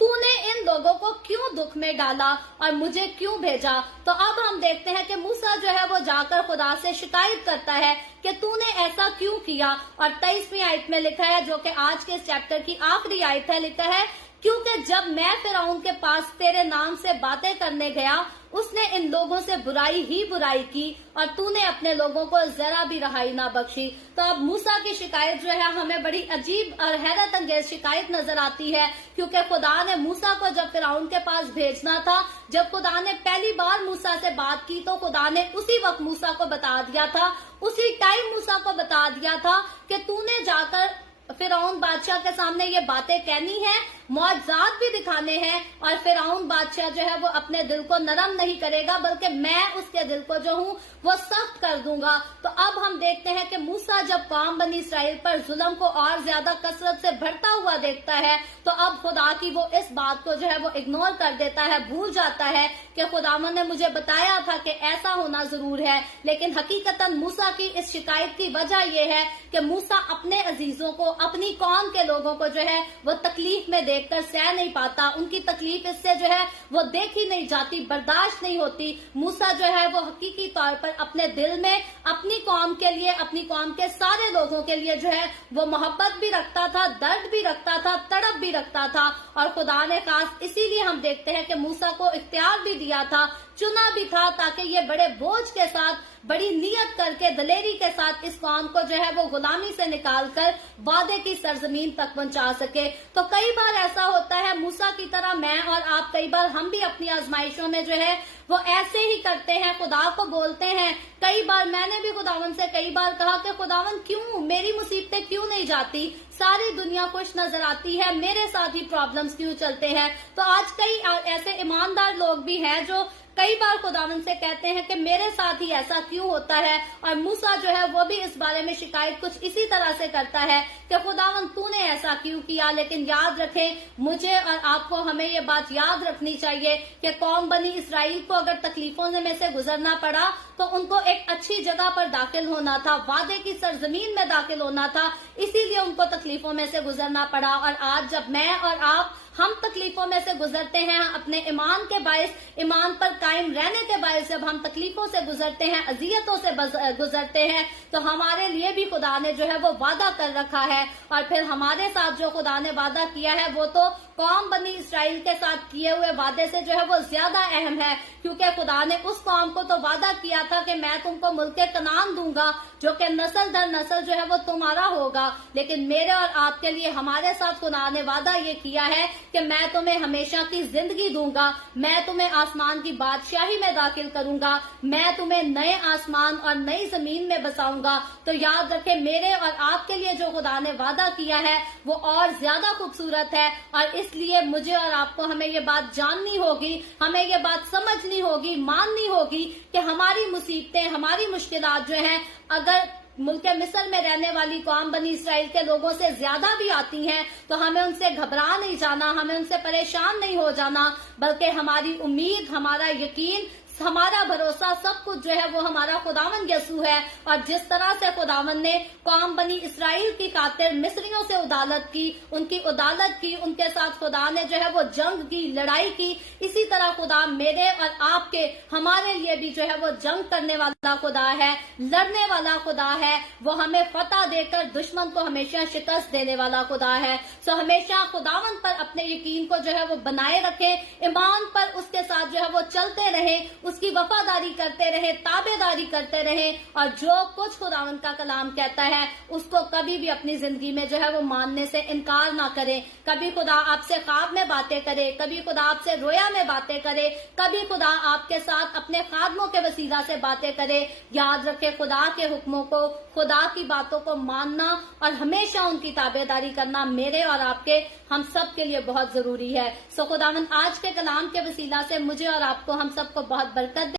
तूने इन लोगों को क्यों दुख में डाला और मुझे क्यों भेजा। तो अब हम देखते हैं कि मूसा जो है वो जाकर खुदा से शिकायत करता है कि तूने ऐसा क्यों किया। और 23वीं आयत में लिखा है, जो कि आज के इस चैप्टर की आखिरी आयत है, लिखा है, क्योंकि जब मैं फिरौन के पास तेरे नाम से बातें करने गया, उसने इन लोगों से बुराई ही बुराई की और तूने अपने लोगों को जरा भी रहाई ना बख्शी। तो अब मूसा की शिकायत जो है हमें बड़ी अजीब और हैरत अंगेज शिकायत नजर आती है, क्योंकि खुदा ने मूसा को जब फिरौन के पास भेजना था, जब खुदा ने पहली बार मूसा से बात की तो खुदा ने उसी वक्त मूसा को बता दिया था, उसी टाइम मूसा को बता दिया था कि तूने जाकर फिरौन बादशाह के सामने ये बातें कहनी है, मुआवजात भी दिखाने हैं, और फिरौन बादशाह जो है वो अपने दिल को नरम नहीं करेगा, बल्कि मैं उसके दिल को जो हूँ वो सख्त कर दूंगा। तो अब हम देखते हैं कि मूसा जब कौम बनी इसराइल पर जुल्म को और ज्यादा कसरत से बढ़ता हुआ देखता है, तो अब खुदा की वो इस बात को जो है वो इग्नोर कर देता है, भूल जाता है कि खुदावन ने मुझे बताया था कि ऐसा होना जरूर है। लेकिन हकीकतन मूसा की इस शिकायत की वजह यह है कि मूसा अपने अजीजों को, अपनी कौम के लोगों को जो है वो तकलीफ में देखकर सह नहीं पाता, उनकी तकलीफ इससे जो है वो देखी नहीं जाती, बर्दाश्त नहीं होती। मूसा जो है वो हकीकी तौर पर अपने दिल में अपनी कौम के लिए, अपनी कौम के सारे लोगों के लिए जो है वो मोहब्बत भी रखता था, दर्द भी रखता था, तड़प भी रखता था। और खुदा ने खास इसीलिए हम देखते हैं कि मूसा को इख्तियार भी दिया था, चुना भी था, ताकि ये बड़े बोझ के साथ, बड़ी नियत करके, दलेरी के साथ इस कौम को जो है वो गुलामी से निकालकर वादे की सरजमीन तक पहुंचा सके। तो कई बार ऐसा होता है, मूसा की तरह मैं और आप, कई बार हम भी अपनी आजमाइशों में जो है वो ऐसे ही करते हैं, खुदा को बोलते हैं। कई बार मैंने भी खुदावन से कई बार कहा कि खुदावन क्यों मेरी मुसीबतें क्यों नहीं जाती, सारी दुनिया खुश नजर आती है, मेरे साथ ही प्रॉब्लम्स क्यों चलते हैं। तो आज कई ऐसे ईमानदार लोग भी हैं जो कई बार खुदावन से कहते हैं कि मेरे साथ ही ऐसा क्यों होता है। और मूसा जो है वो भी इस बारे में शिकायत कुछ इसी तरह से करता है कि खुदावन तूने ऐसा क्यों किया। लेकिन याद रखें, मुझे और आपको, हमें ये बात याद रखनी चाहिए कि कौम बनी इसराइल को अगर तकलीफों में से गुजरना पड़ा तो उनको एक अच्छी जगह पर दाखिल होना था, वादे की सरजमीन में दाखिल होना था, इसीलिए उनको तकलीफों में से गुजरना पड़ा। और आज जब मैं और आप, हम तकलीफों में से गुजरते हैं, अपने ईमान के बायस, ईमान पर कायम रहने के बायस जब हम तकलीफों से गुजरते हैं, अजियतों से गुजरते हैं, तो हमारे लिए भी खुदा ने जो है वो वादा कर रखा है। और फिर हमारे साथ जो खुदा ने वादा किया है वो तो कौम बनी इसराइल के साथ किए हुए वादे से जो है वो ज्यादा अहम है, क्योंकि खुदा ने उस कौम को तो वादा किया था कि मैं तुमको मुल्के कनान दूंगा, जो कि नस्ल दर नस्ल जो है वो तुम्हारा होगा। लेकिन मेरे और आपके लिए हमारे साथ खुदा ने वादा ये किया है کہ میں تمہیں ہمیشہ کی زندگی دوں گا، میں تمہیں آسمان کی بادشاہی میں داخل کروں گا، میں تمہیں نئے آسمان اور نئی زمین میں بساؤں گا۔ تو یاد رکھیں میرے اور آپ کے لیے جو خدا نے وعدہ کیا ہے وہ اور زیادہ خوبصورت ہے، اور اس لیے مجھے اور آپ کو ہمیں یہ بات جاننی ہوگی، ہمیں یہ بات سمجھنی ہوگی، ماننی ہوگی کہ ہماری مصیبتیں، ہماری مشکلات جو ہیں اگر ملک مصر میں رہنے والی قوم بنی اسرائیل کے لوگوں سے زیادہ بھی آتی ہیں تو ہمیں ان سے گھبرا نہیں جانا، ہمیں ان سے پریشان نہیں ہو جانا، بلکہ ہماری امید، ہمارا یقین، ہمارا بھروسہ، سب کچھ جو ہے وہ ہمارا خداوند یسوع ہے۔ اور جس طرح سے خداوند نے قوم بنی اسرائیل کی خاطر مصریوں سے عدالت کی، ان کی عدالت کی، ان کے ساتھ خدا نے جو ہے وہ جنگ کی، لڑائی کی، اسی طرح خدا میرے اور آپ کے، ہمارے لیے بھی جو ہے وہ جنگ کرنے والا خدا ہے، لڑنے والا خدا ہے، وہ ہمیں فتح دے کر دشمن کو ہمیشہ شکست دینے والا خدا ہے۔ سو ہمیشہ خداوند پر اپنے یقین کو جو ہے وہ بنائے رکھیں، ایمان پر اس کے ساتھ جو ہے وہ چلتے رہیں، اس کی وفاداری کرتے رہیں، تابع داری کرتے رہیں، اور جو کچھ خداوند کا کلام کہتا ہے اس کو کبھی بھی اپنی زندگی میں جو ہے وہ ماننے سے انکار نہ کریں۔ کبھی خدا آپ سے خواب میں باتیں کرے، کبھی خدا آپ سے رویا میں باتیں کرے، کبھی خدا آپ کے ساتھ اپنے خادموں کے وسیلہ سے باتیں کرے، یاد رکھے خدا کے حکموں کو، خدا کی باتوں کو ماننا اور ہمیشہ ان کی تابع داری کرنا میرے اور آپ کے، ہم سب کے لیے بہت ضروری ہے۔ سو خداوند آج کے کلام کے وسیلہ سے مجھے اور آپ کو، ہم سب کو بہت برکت دے۔